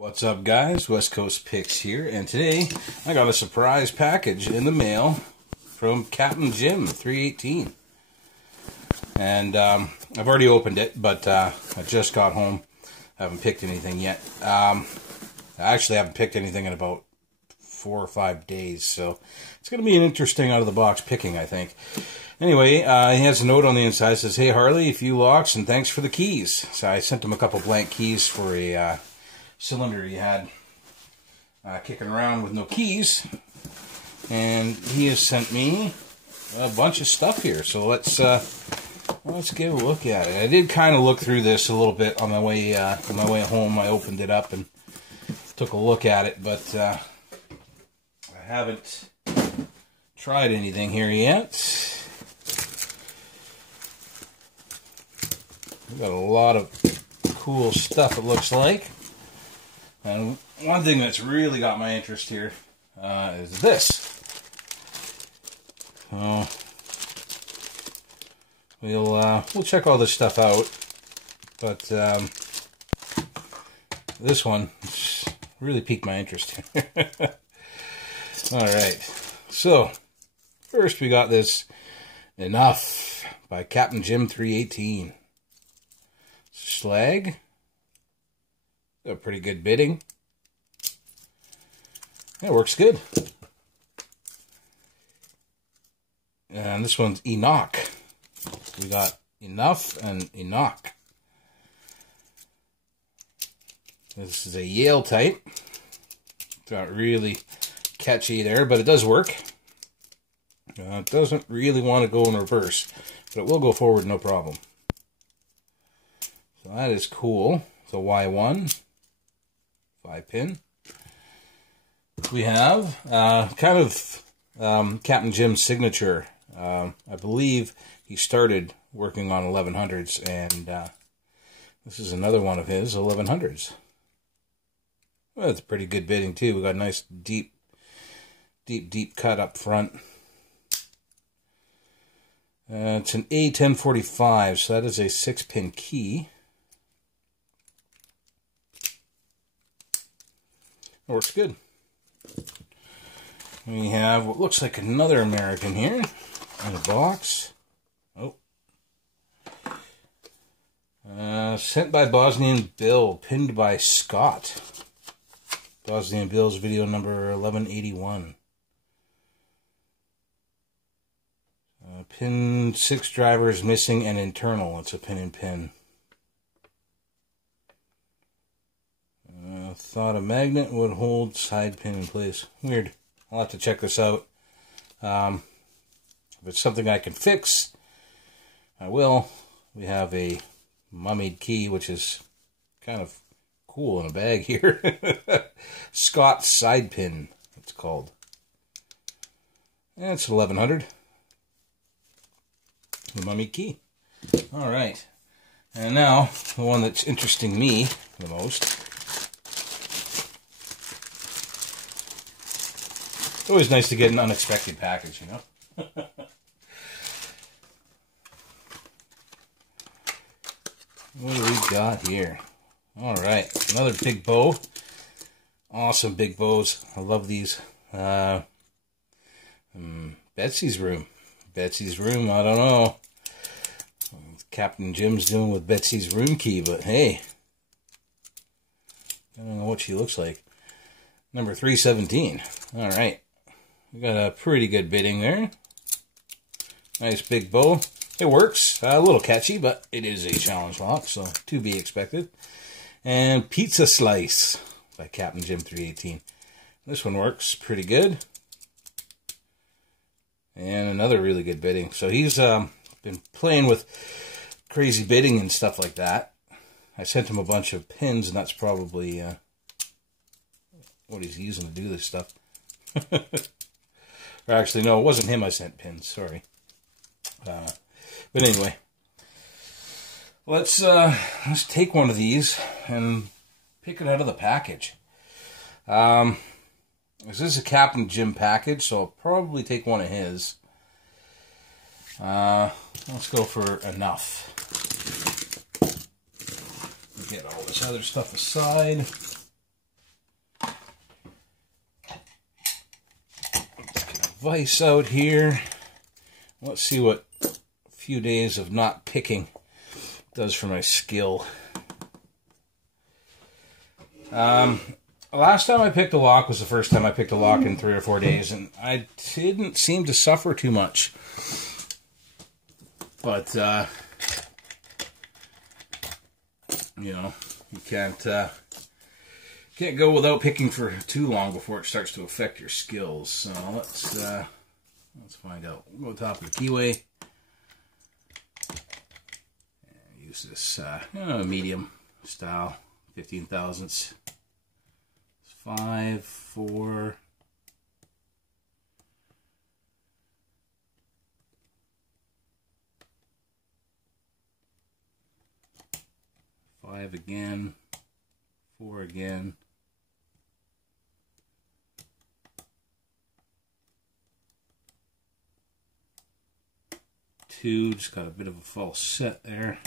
What's up, guys? West Coast Picks here, and today I got a surprise package in the mail from CaptainJim318. And I've already opened it, but I just got home. I haven't picked anything yet. I actually haven't picked anything in about 4 or 5 days, so it's going to be an interesting out-of-the-box picking, I think. Anyway, he has a note on the inside that says, "Hey, Harley, a few locks, and thanks for the keys." So I sent him a couple blank keys for a cylinder he had kicking around with no keys, and he has sent me a bunch of stuff here. So let's give a look at it. I did kind of look through this a little bit on my way home. I opened it up and took a look at it, but I haven't tried anything here yet. We've got a lot of cool stuff, it looks like. And one thing that's really got my interest here is this. So we'll check all this stuff out, but this one really piqued my interest. All right, so first we got this Enough by CaptainJim318. Slag. A pretty good bidding. It works good. And this one's Enoch. We got Enough and Enoch. This is a Yale type. It's not really catchy there, but it does work. It doesn't really want to go in reverse, but it will go forward no problem. So that is cool. It's a Y1. 5-pin. We have kind of Captain Jim's signature. I believe he started working on 1100s, and this is another one of his 1100s. Well, that's pretty good bidding too. We got a nice deep cut up front. It's an A1045, so that is a 6-pin key. Works good. We have what looks like another American here in a box. Oh. Sent by Bosnian Bill, pinned by Scott. Bosnian Bill's video number 1181. Pin 6 drivers missing and internal. It's a pin and pin. Thought a magnet would hold side pin in place. Weird. I'll have to check this out. If it's something I can fix, I will. We have a mummied key, which is kind of cool in a bag here. Scott side pin, it's called. And it's 1100. The mummied key. All right. And now, the one that's interesting me the most. It's always nice to get an unexpected package, you know? What do we got here? Alright, another big bow. Awesome big bows. I love these. Betsy's Room. Betsy's Room, I don't know. Captain Jim's doing with Betsy's Room key, but hey. I don't know what she looks like. Number 317. Alright. We got a pretty good bidding there. Nice big bow. It works. A little catchy, but it is a challenge lock, so to be expected. And Pizza Slice by CaptainJim318. This one works pretty good. And another really good bidding. So he's been playing with crazy bidding and stuff like that. I sent him a bunch of pins, and that's probably what he's using to do this stuff. Or actually, no, it wasn't him I sent pins, sorry. But anyway, let's take one of these and pick it out of the package. This is a Captain Jim package, so I'll probably take one of his. Let's go for Enough. Get all this other stuff aside. vise out here. Let's see what a few days of not picking does for my skill. Last time I picked a lock was the first time I picked a lock in 3 or 4 days, and I didn't seem to suffer too much. But, you know, you can't go without picking for too long before it starts to affect your skills. So let's find out. We'll go top of the keyway. And use this medium style, 15 thousandths. 5, 4. 5 again, 4 again. 2, just got a bit of a false set there.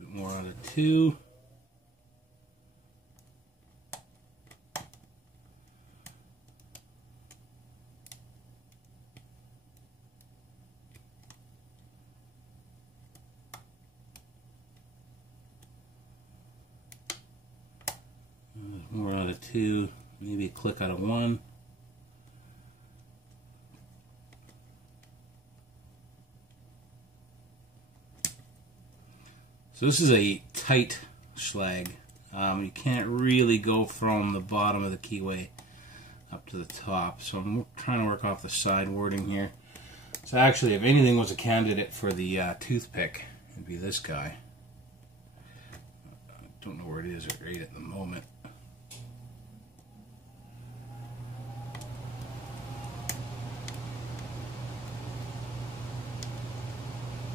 Bit more out of 2. More out of 2, maybe a click out of 1. So this is a tight schlag. You can't really go from the bottom of the keyway up to the top. So I'm trying to work off the side wording here. So actually, if anything was a candidate for the toothpick, it'd be this guy. I don't know where it is right at the moment.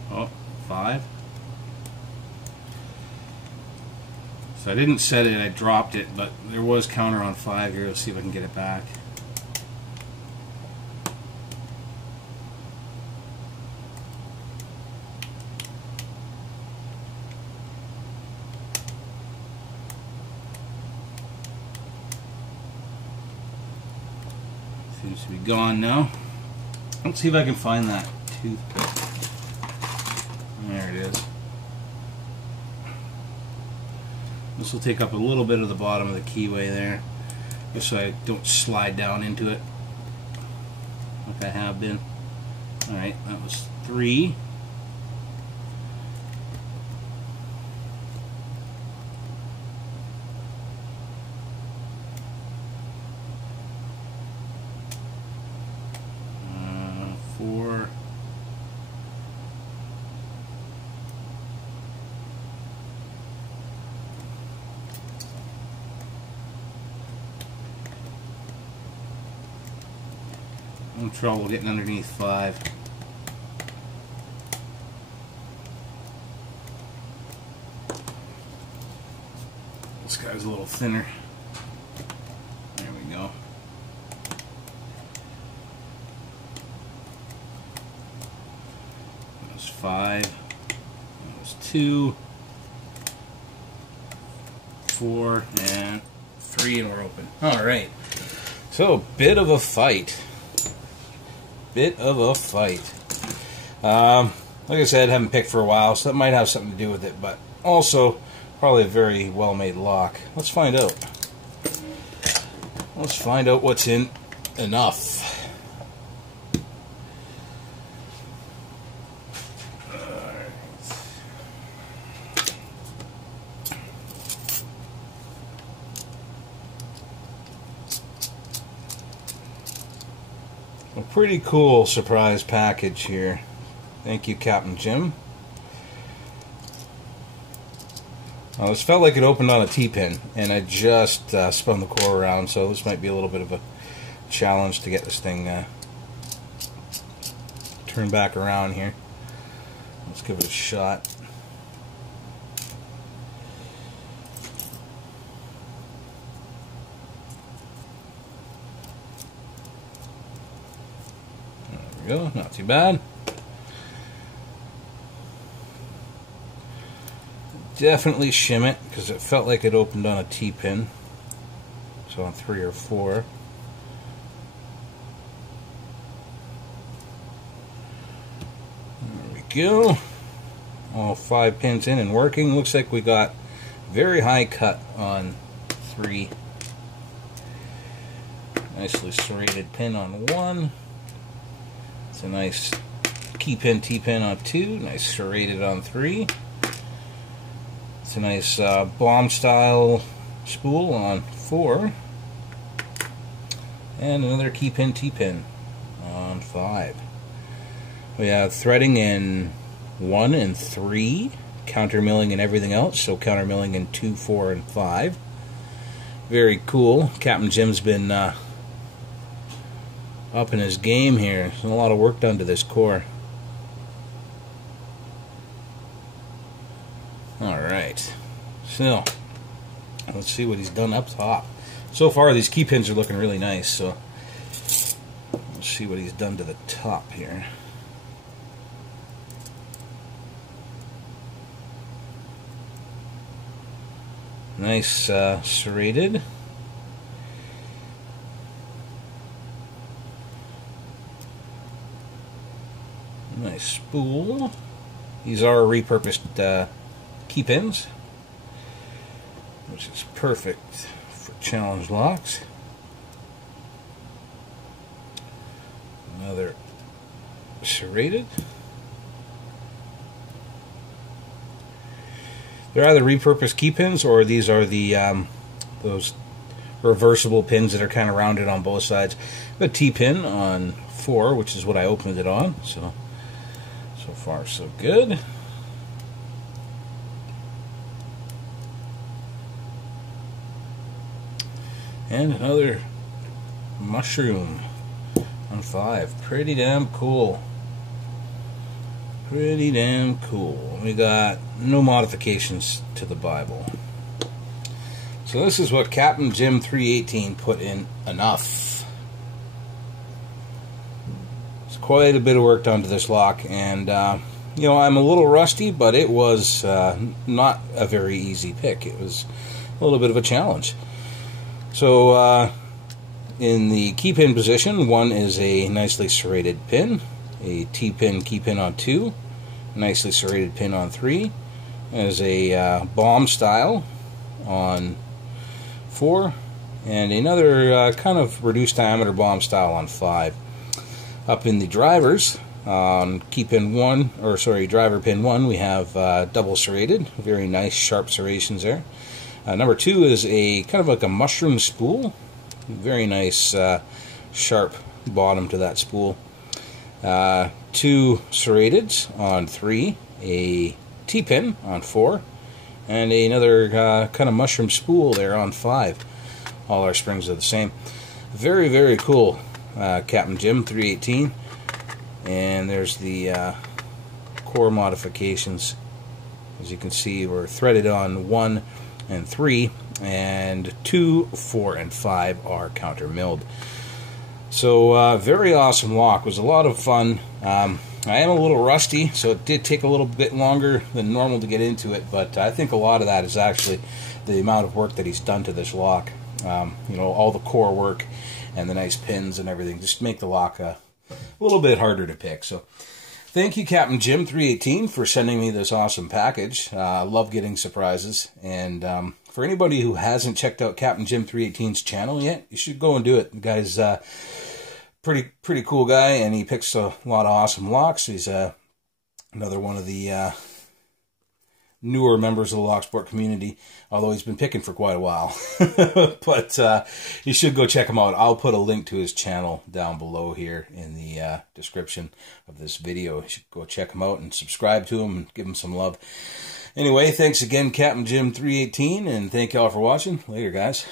Oh, 5. So I didn't set it, I dropped it, but there was counter on 5 here. Let's see if I can get it back. Seems to be gone now. Let's see if I can find that toothpick. There it is. This will take up a little bit of the bottom of the keyway there, just so I don't slide down into it like I have been. Alright, that was 3. I'm in trouble getting underneath 5. This guy's a little thinner. There we go. That was 5. That was 2. 4 and 3, and we're open. Alright. So, bit of a fight. Bit of a fight. Like I said, haven't picked for a while, so that might have something to do with it, but also probably a very well-made lock. Let's find out. Let's find out what's in enough. A pretty cool surprise package here. Thank you, Captain Jim. This felt like it opened on a T-pin, and I just spun the core around, so this might be a little bit of a challenge to get this thing turned back around here. Let's give it a shot. There we go, not too bad. definitely shim it because it felt like it opened on a T-pin. So on 3 or 4. There we go. All 5 pins in and working. Looks like we got very high cut on 3. Nicely serrated pin on 1. It's a nice key pin, T-pin on 2. Nice serrated on 3. It's a nice bomb style spool on 4. And another key pin, T-pin on 5. We have threading in 1 and 3, counter milling and everything else, so counter milling in 2, 4, and 5. Very cool. Captain Jim's been up in his game here. There's a lot of work done to this core. Alright, so let's see what he's done up top. So far these key pins are looking really nice, so let's see what he's done to the top here. Nice serrated. Nice spool. These are repurposed key pins, which is perfect for challenge locks. Another serrated. They're either repurposed key pins or these are the those reversible pins that are kind of rounded on both sides. The T-pin on 4, which is what I opened it on. So far so good. And another mushroom on 5. Pretty damn cool. Pretty damn cool. We got no modifications to the Bible. So this is what CaptainJim318 put in enough. It's quite a bit of work done to this lock, and you know, I'm a little rusty, but it was not a very easy pick. It was a little bit of a challenge. So in the key pin position, 1 is a nicely serrated pin, a T-pin key pin on 2, nicely serrated pin on 3, as a bomb style on 4, and another kind of reduced diameter bomb style on 5. Up in the drivers, on key pin 1, or sorry, driver pin 1, we have double serrated, very nice sharp serrations there. Number 2 is a kind of like a mushroom spool, very nice sharp bottom to that spool. 2 serrateds on 3, a T-pin on 4, and another kind of mushroom spool there on 5. All our springs are the same. Very, very cool, CaptainJim318. And there's the core modifications. As you can see, we're threaded on 1 and 3, and 2, 4, and 5 are counter milled. So very awesome lock. It was a lot of fun. I am a little rusty, so it did take a little bit longer than normal to get into it, but I think a lot of that is actually the amount of work that he's done to this lock. You know, all the core work and the nice pins and everything just make the lock a little bit harder to pick. So thank you, CaptainJim318, for sending me this awesome package. I love getting surprises, and for anybody who hasn't checked out CaptainJim318's channel yet, you should go and do it. The guy's pretty cool guy, and he picks a lot of awesome locks. He's another one of the newer members of the Locksport community, although he's been picking for quite a while. But you should go check him out. I'll put a link to his channel down below here in the description of this video. You should go check him out and subscribe to him and give him some love. Anyway, thanks again, CaptainJim318, and thank y'all for watching. Later, guys.